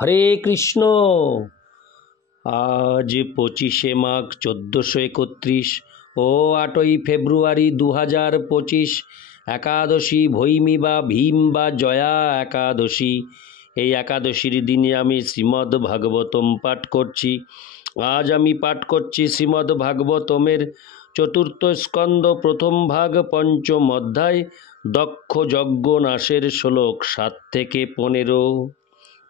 হরে কৃষ্ণ। আজ 25শে মাঘ 1431 ও 8ই ফেব্রুয়ারি 2025, একাদশী ভৈমী বা ভীম বা জয়া একাদশী। এই একাদশীর দিনে আমি শ্রীমদ্ ভাগবতম পাঠ করছি। আজ আমি পাঠ করছি শ্রীমদ্ ভাগবতমের চতুর্থ স্কন্দ প্রথম ভাগ পঞ্চম অধ্যায় দক্ষ যজ্ঞ নাশের শ্লোক 7 থেকে 15।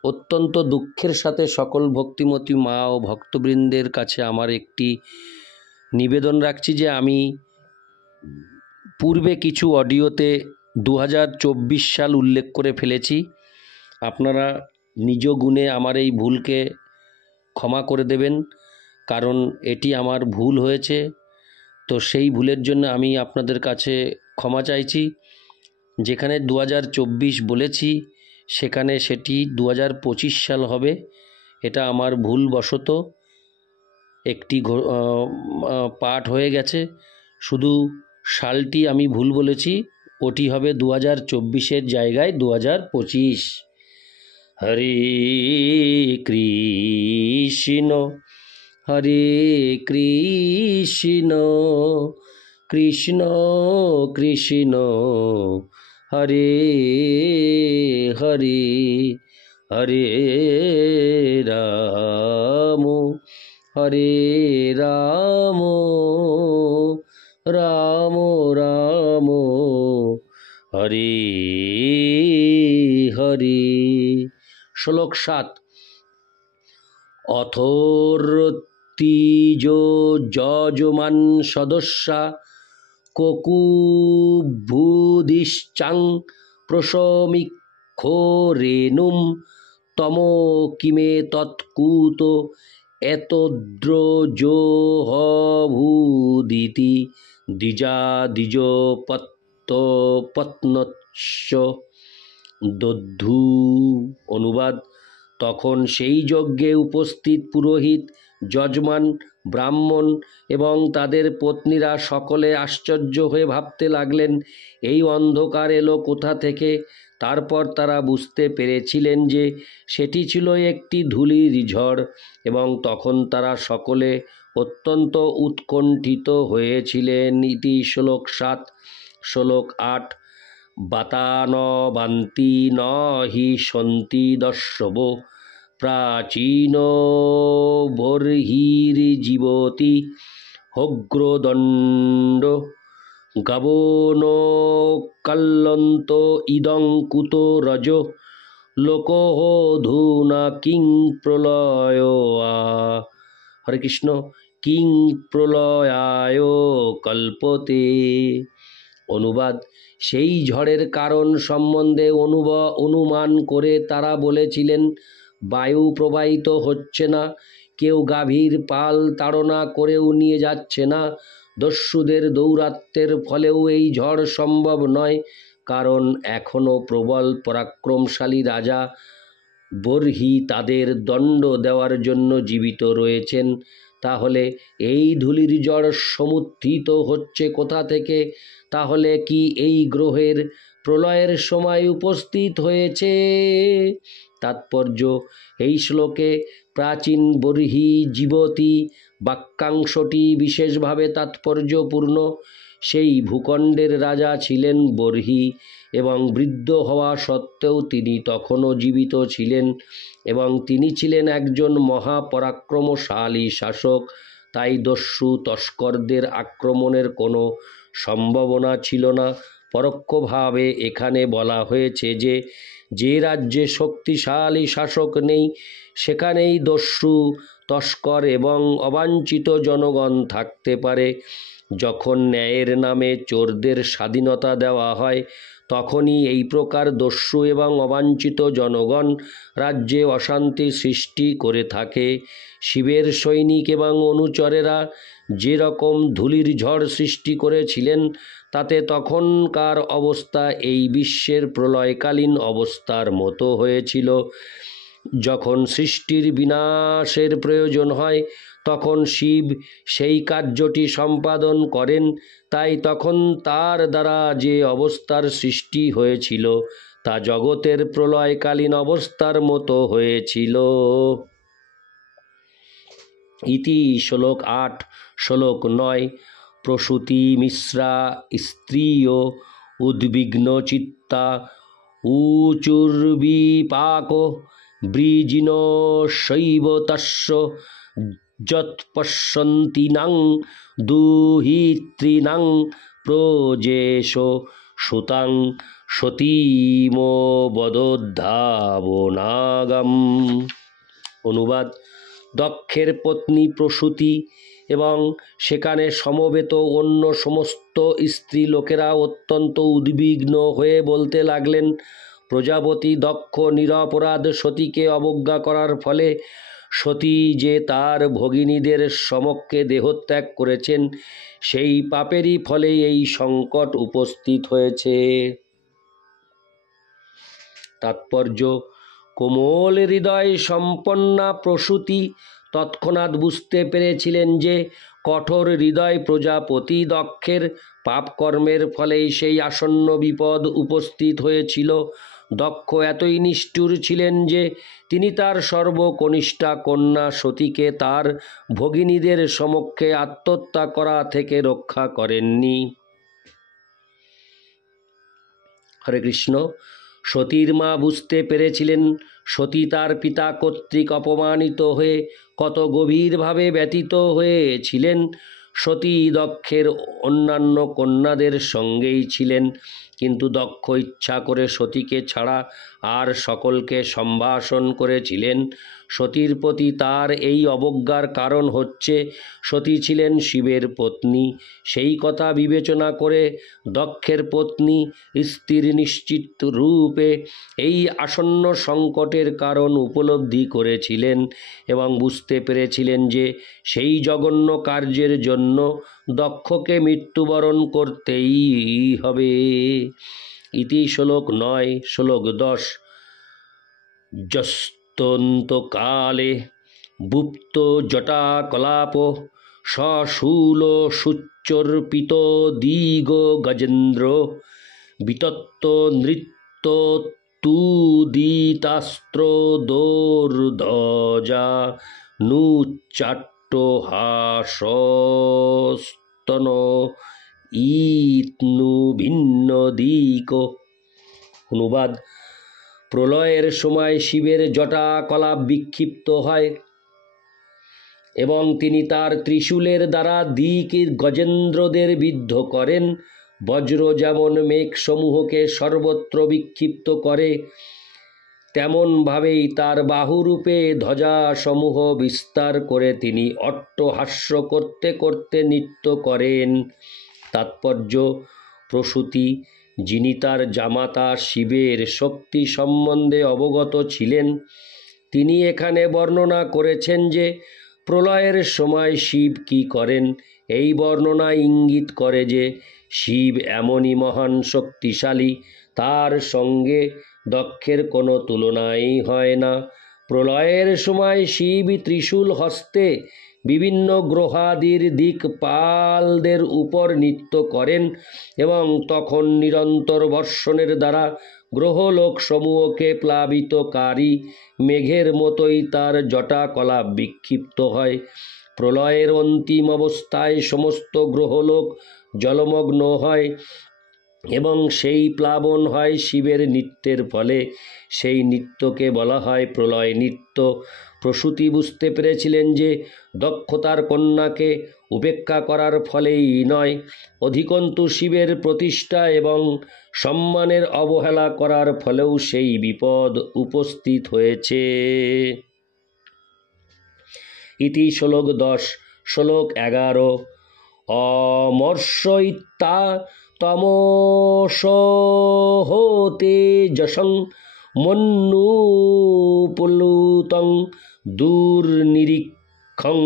অত্যন্ত দুঃখের সাথে সকল ভক্তিমতী মা ও ভক্তবৃন্দের কাছে আমার একটি নিবেদন রাখছি যে আমি পূর্বে কিছু অডিওতে 2024 সাল উল্লেখ করে ফেলেছি। আপনারা নিজ গুণে আমার এই ভুলকে ক্ষমা করে দেবেন, কারণ এটি আমার ভুল হয়েছে। তো সেই ভুলের জন্য আমি আপনাদের কাছে ক্ষমা চাইছি। যেখানে 2024 বলেছি সেখানে সেটি 2025 সাল হবে। এটা আমার ভুলবশত একটি পাঠ হয়ে গেছে। শুধু সালটি আমি ভুল বলেছি, ওটি হবে 2024-এর জায়গায় 2025। হরে কৃষ্ণ হরে কৃষ্ণ কৃষ্ণ কৃষ্ণ হরে হরে হরে রাম হরে রাম রাম রাম হরে হরে। শ্লোক 7। অথর্তীজ যজমান সদস্যা ককুভুদিশ্চাং প্রশমিক্ষো রেণুম তমো কিমে তৎকুত এতদ্রজোহভূদিতি দ্বিজাদ্বিজ পত্নচ্চ দদ্ধু। অনুবাদ: তখন সেই যজ্ঞে উপস্থিত পুরোহিত, যজমান, ব্রাহ্মণ এবং তাদের পত্নীরা সকলে আশ্চর্য হয়ে ভাবতে লাগলেন, এই অন্ধকার এলো কোথা থেকে। তারপর তারা বুঝতে পেরেছিলেন যে সেটি ছিল একটি ধূলির ঝড়, এবং তখন তারা সকলে অত্যন্ত উৎকণ্ঠিত হয়েছিলেন। ইতি শ্লোক 7। শ্লোক 8। বাতান বান্তি ন হি সন্তি দস্যব প্রাচীন বর্হির্জীবতি হগ্রদণ্ড গাবন কাল্লন্ত ইদং কুত রজ লোকোধুনা কিং প্রলয়। হরে কৃষ্ণ। কিং প্রলয়ায় কল্পতে। অনুবাদ: সেই ঝড়ের কারণ সম্বন্ধে অনুমান করে তারা বলেছিলেন, বায়ু প্রবাহিত হচ্ছে না, কেউ গাভীর পাল তাড়না করেও নিয়ে যাচ্ছে না। দস্যুদের দৌরাত্ম্যের ফলেও এই ঝড় সম্ভব নয়, কারণ এখনও প্রবল পরাক্রমশালী রাজা বর্হি তাদের দণ্ড দেওয়ার জন্য জীবিত রয়েছেন। তাহলে এই ধূলির ঝড় সমুত্থিত হচ্ছে কোথা থেকে? তাহলে কি এই গ্রহের প্রলয়ের সময় উপস্থিত হয়েছে? তাৎপর্য: এই শ্লোকে প্রাচীন বর্হি জীবতি বাক্যাংশটি বিশেষভাবে তাৎপর্যপূর্ণ। সেই ভূখণ্ডের রাজা ছিলেন বর্হি, এবং বৃদ্ধ হওয়া সত্ত্বেও তিনি তখনও জীবিত ছিলেন, এবং তিনি ছিলেন একজন মহাপরাক্রমশালী শাসক। তাই দস্যু তস্করদের আক্রমণের কোনো সম্ভাবনা ছিল না। পরোক্ষভাবে এখানে বলা হয়েছে যে যে রাজ্যে শক্তিশালী শাসক নেই, সেখানেই দস্যু, তস্কর এবং অবাঞ্ছিত জনগণ থাকতে পারে। যখন ন্যায়ের নামে চোরদের স্বাধীনতা দেওয়া হয়, তখনই এই প্রকার দস্যু এবং অবাঞ্ছিত জনগণ রাজ্যে অশান্তি সৃষ্টি করে থাকে। শিবের সৈনিক এবং অনুচরেরা যেরকম ধূলির ঝড় সৃষ্টি করেছিলেন, তাতে তখনকার অবস্থা এই বিশ্বের প্রলয়কালীন অবস্থার মতো হয়েছিল। যখন সৃষ্টির বিনাশের প্রয়োজন হয়, তখন শিব সেই কার্যটি সম্পাদন করেন। তাই তখন তার দ্বারা যে অবস্থার সৃষ্টি হয়েছিল তা জগতের প্রলয়কালীন অবস্থার মতো হয়েছিল। ইতি শ্লোক 8 শ্লোক 9 প্রসূতি মিশ্রা স্ত্রিয় উদ্বিগ্ন চিত্তা ঊচুর্বিপাক বৃজিন শৈব তস্য যৎপশ্যন্তিনাং দুহিতৃনাং প্রজেশ সুতাং সতীমবদোদ্ধাবনাগম। অনুবাদ: দক্ষের পত্নী প্রসূতি এবং সেখানে সমবেত অন্য সমস্ত স্ত্রী লোকেরা অত্যন্ত উদ্বিগ্ন হয়ে বলতে লাগলেন, প্রজাপতি দক্ষ নিরপরাধ সতীকে অবজ্ঞা করার ফলে সতী যে তার ভগিনীদের সমক্ষে দেহত্যাগ করেছেন, সেই পাপেরই ফলে এই সংকট উপস্থিত হয়েছে। তাৎপর্য: কোমল হৃদয় সম্পন্না প্রসূতি তৎক্ষণাৎ বুঝতে পেরেছিলেন যে কঠোর হৃদয় প্রজাপতি দক্ষের পাপকর্মের ফলেই সেই আসন্ন বিপদ উপস্থিত হয়েছিল। দক্ষ এতই নিষ্ঠুর ছিলেন যে তিনি তার সর্বকনিষ্ঠা কন্যা সতীকে তার ভগিনীদের সমক্ষে আত্মহত্যা করা থেকে রক্ষা করেননি। হরে কৃষ্ণ। সতীর মা বুঝতে পেরেছিলেন সতী তার পিতা কর্তৃক অপমানিত হয়ে কত গভীরভাবে ব্যথিত হয়েছিলেন। সতী দক্ষের অন্যান্য কন্যাদের সঙ্গেই ছিলেন, কিন্তু দক্ষ ইচ্ছা করে সতীকে ছাড়া আর সকলকে সম্ভাষণ করেছিলেন। সতীর প্রতি তার এই অবজ্ঞার কারণ হচ্ছে সতী ছিলেন শিবের পত্নী। সেই কথা বিবেচনা করে দক্ষের পত্নী স্থির নিশ্চিত রূপে এই আসন্ন সংকটের কারণ উপলব্ধি করেছিলেন এবং বুঝতে পেরেছিলেন যে সেই জঘন্য কার্যের জন্য দক্ষকে মৃত্যুবরণ করতেই হবে। ইতি শ্লোক 9 শ্লোক 10 যস্তন্তকালে বুপ্ত জটাকলাপ সশূল সুচ্চর্পিত দিগ গজেন্দ্র বিতত্ত নৃত্য তুদিতাস্ত্র দোর্ধ্বজা নুচ্চাট্ট হাসস্তন ইতনু ভিন্ন দিক। অনুবাদ: প্রলয়ের সময় শিবের জটা কলাপ বিক্ষিপ্ত হয় এবং তিনি তার ত্রিশূলের দ্বারা দিক গজেন্দ্রদের বিদ্ধ করেন। বজ্র যেমন মেঘসমূহকে সর্বত্র বিক্ষিপ্ত করে, তেমনভাবেই তার বাহুরূপে ধ্বজাসমূহ বিস্তার করে তিনি অট্টহাস্য করতে করতে নৃত্য করেন। তাৎপর্য: প্রসূতি, যিনি তার জামাতা শিবের শক্তি সম্বন্ধে অবগত ছিলেন, তিনি এখানে বর্ণনা করেছেন যে প্রলয়ের সময় শিব কী করেন। এই বর্ণনা ইঙ্গিত করে যে শিব এমনই মহান শক্তিশালী, তার সঙ্গে দক্ষের কোনো তুলনাই হয় না। প্রলয়ের সময় শিব ত্রিশূল হস্তে বিভিন্ন গ্রহাদির দিকপালদের উপর নৃত্য করেন এবং তখন নিরন্তর বর্ষণের দ্বারা গ্রহলোকসমূহকে প্লাবিতকারী মেঘের মতোই তার জটাকলাপ বিক্ষিপ্ত হয়। প্রলয়ের অন্তিম অবস্থায় সমস্ত গ্রহলোক জলমগ্ন হয় এবং সেই প্লাবন হয় শিবের নৃত্যের ফলে। সেই নৃত্যকে বলা হয় প্রলয় নৃত্য। প্রসূতি বুঝতে পেরেছিলেন যে দক্ষতার কন্যাকে উপেক্ষা করার ফলেই নয়, অধিকন্তু শিবের প্রতিষ্ঠা এবং সম্মানের অবহেলা করার ফলেও সেই বিপদ উপস্থিত হয়েছে। ইতি শ্লোক 10 শ্লোক 11 অমর্ষয়িতা তমসোহতে যশং মন্যুপুলুতং দুর্নিরীক্ষং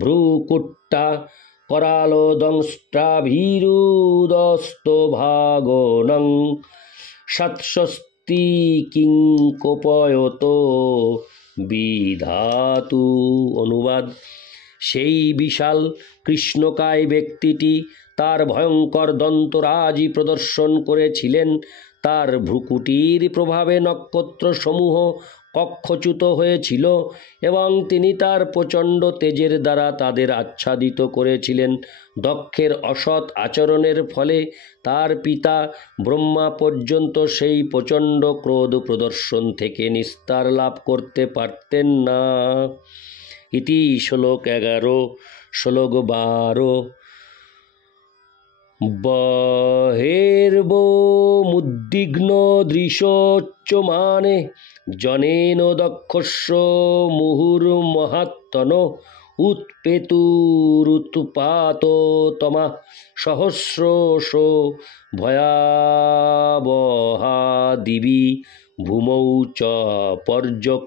ভ্রুকুট্টা करालोदंष्ट्राभिरुदस्तभागोऽनं সৎস্বস্তি কিঙ্কোপয়ত বিধাতু। অনুবাদ: সেই বিশাল কৃষ্ণকায় ব্যক্তিটি তার ভয়ঙ্কর দন্তরাজি প্রদর্শন করেছিলেন। তার ভ্রুকুটির প্রভাবে নক্ষত্রসমূহ কক্ষচ্যুত হয়েছিল এবং তিনি তার প্রচণ্ড তেজের দ্বারা তাদের আচ্ছাদিত করেছিলেন। দক্ষের অসৎ আচরণের ফলে তার পিতা ব্রহ্মা পর্যন্ত সেই প্রচণ্ড ক্রোধ প্রদর্শন থেকে নিস্তার লাভ করতে পারতেন না। ইতি শ্লোক 11। শ্লোক 12। বহের্বোমুদ্বিগ্ন দৃশোচ্যমানে জনেন দক্ষস্য মুহুর্মহাত্তন উৎপেতুরুৎপাততমা সহস্রশো ভয়াবহা দিবি ভূমৌ চ পর্যক।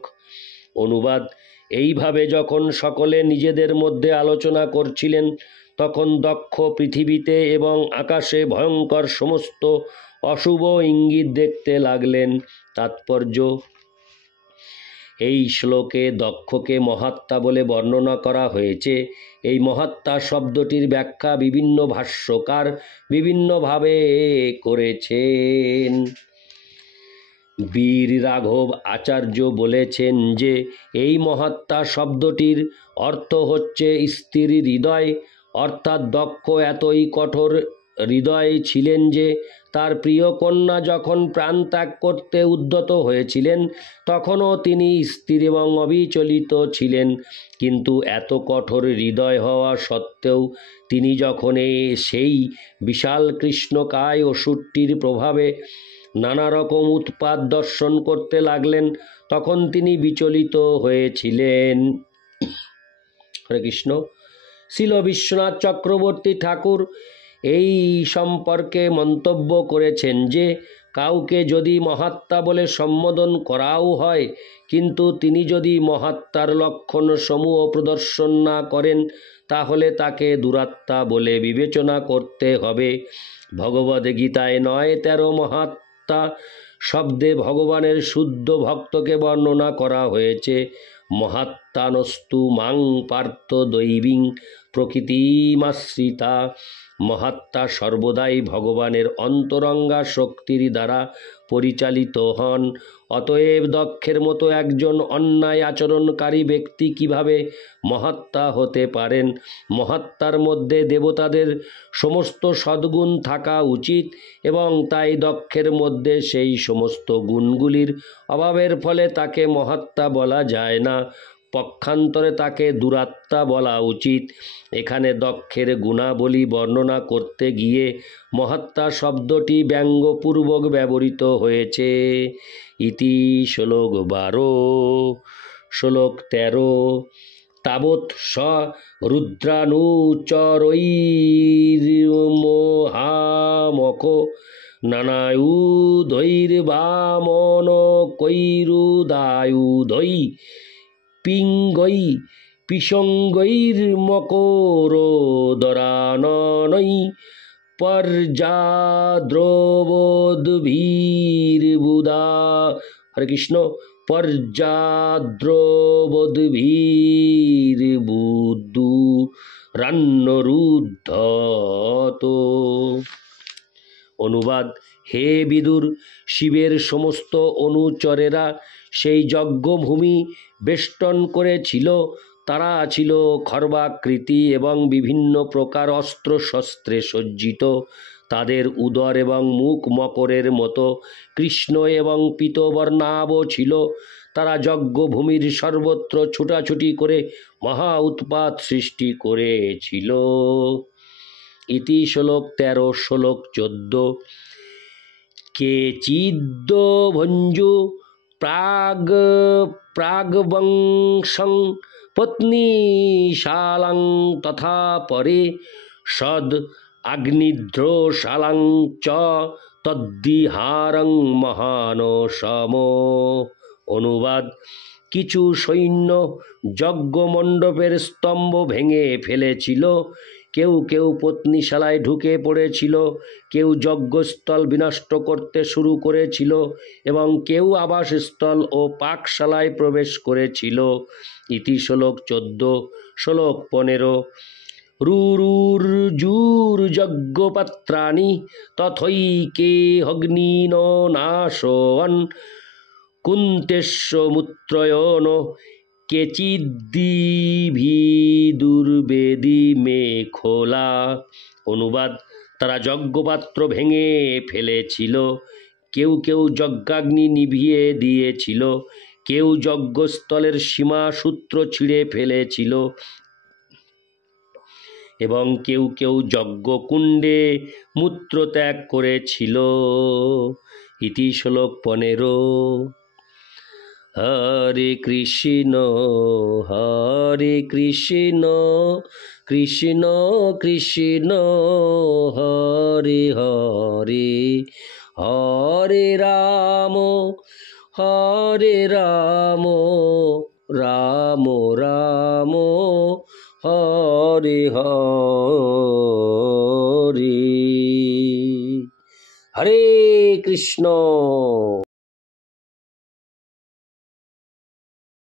অনুবাদ: এইভাবে যখন সকলে নিজেদের মধ্যে আলোচনা করছিলেন, তখন দক্ষ পৃথিবীতে এবং আকাশে ভয়ঙ্কর সমস্ত অশুভ ইঙ্গিত দেখতে লাগলেন। তাৎপর্য: এই শ্লোকে দক্ষকে মহাত্মা বলে বর্ণনা করা হয়েছে। এই মহাত্মা শব্দটির ব্যাখ্যা বিভিন্ন ভাষ্যকার বিভিন্নভাবে করেছেন। বীর রাঘব আচার্য বলেছেন যে এই মহাত্মা শব্দটির অর্থ হচ্ছে স্থির হৃদয়, অর্থাৎ দক্ষ এতই কঠোর হৃদয় ছিলেন যে তার প্রিয় কন্যা যখন প্রাণত্যাগ করতে উদ্যত হয়েছিলেন তখনও তিনি স্থির এবং অবিচলিত ছিলেন। কিন্তু এত কঠোর হৃদয় হওয়া সত্ত্বেও তিনি যখন সেই বিশাল কৃষ্ণকায় অসুরটির প্রভাবে নানা রকম উৎপাত দর্শন করতে লাগলেন, তখন তিনি বিচলিত হয়েছিলেন। হরে কৃষ্ণ। শ্রীল বিশ্বনাথ চক্রবর্তী ঠাকুর এই সম্পর্কে মন্তব্য করেছেন যে কাউকে যদি মহাত্মা বলে সম্বোধন করাও হয়, কিন্তু তিনি যদি মহাত্মার লক্ষণ সমূহ প্রদর্শন না করেন, তাহলে তাকে দুরাত্মা বলে বিবেচনা করতে হবে। ভগবদ্গীতায় 9-13 মহাত্মা শব্দে ভগবানের শুদ্ধ ভক্তকে বর্ণনা করা হয়েছে। মহাত্মানস্তু মাং পার্থ দৈবীং প্রকৃতিমাশ্রিতা। মহাত্মা সর্বদাই ভগবানের অন্তরঙ্গা শক্তির দ্বারা পরিচালিত হন। অতএব দক্ষের মতো একজন অন্যায় আচরণকারী ব্যক্তি কিভাবে মহাত্মা হতে পারেন? মহাত্মার মধ্যে দেবতাদের সমস্ত সদ্গুণ থাকা উচিত এবং তাই দক্ষের মধ্যে সেই সমস্ত গুণগুলির অভাবের ফলে তাকে মহাত্মা বলা যায় না, পক্ষান্তরে তাকে দুরাত্মা বলা উচিত। এখানে দক্ষের গুণাবলী বর্ণনা করতে গিয়ে মহাত্মা শব্দটি ব্যঙ্গপূর্বক ব্যবহৃত হয়েছে। ইতি শ্লোক 12। শ্লোক 13। তাবৎ স রুদ্রানুচরৈর্মহামখ নানায়ুধৈর্বামন কৈরুদায়ুধৈ পিঙ্গৈ পিশঙ্গৈর্মকরোদরাননৈ পর্যাদ্রবদ্ভির্বুদা। হরে কৃষ্ণ। পর্যাদ্রবদ্ভির্বুদু রান্নরুদ্ধত। অনুবাদ: হে বিদুর, শিবের সমস্ত অনুচরেরা সেই যজ্ঞভূমি বেষ্টন করেছিল। তারা ছিল খর্বাকৃতি এবং বিভিন্ন প্রকার অস্ত্র শস্ত্রে সজ্জিত। তাদের উদর এবং মুখ মকরের মতো কৃষ্ণ এবং পীতবর্ণাভ ছিল। তারা যজ্ঞভূমির সর্বত্র ছুটাছুটি করে মহা উৎপাত সৃষ্টি করেছিল। ইতি শ্লোক 13। শ্লোক 14। কেচিদ্ভঞ্জু প্রাগবংশং পত্নীশালাং তথা পরে সদ আগ্নিদ্রশালাং চ তদ্বিহারং মহানসম। অনুবাদ: কিছু সৈন্য যজ্ঞমণ্ডপের স্তম্ভ ভেঙে ফেলেছিল, কেউ কেউ পত্নীশালায় ঢুকে পড়েছিল, কেউ যজ্ঞস্থল বিনষ্ট করতে শুরু করেছিল এবং কেউ আবাসস্থল ও পাকশালায় প্রবেশ করেছিল। ইতি শ্লোক 14। শ্লোক 15। রুরুর্জুর্যজ্ঞপাত্রাণি তথৈকে অগ্নিন নাশয়ন কুন্তেশ্ব মূত্রয়ন কেচিদ্দিভিদুর্বেদী মেখোলা। অনুবাদ: তারা যজ্ঞপাত্র ভেঙে ফেলেছিল, কেউ কেউ যজ্ঞাগ্নি নিভিয়ে দিয়েছিল, কেউ যজ্ঞস্থলের সীমা সূত্র ছিঁড়ে ফেলেছিল এবং কেউ কেউ যজ্ঞকুণ্ডে মূত্রত্যাগ করেছিল। ইতি শ্লোক 15। হরে কৃষ্ণ হরে কৃষ্ণ কৃষ্ণ কৃষ্ণ হরে হরে, হরে রাম রাম রাম হরে হরে। হরে কৃষ্ণ।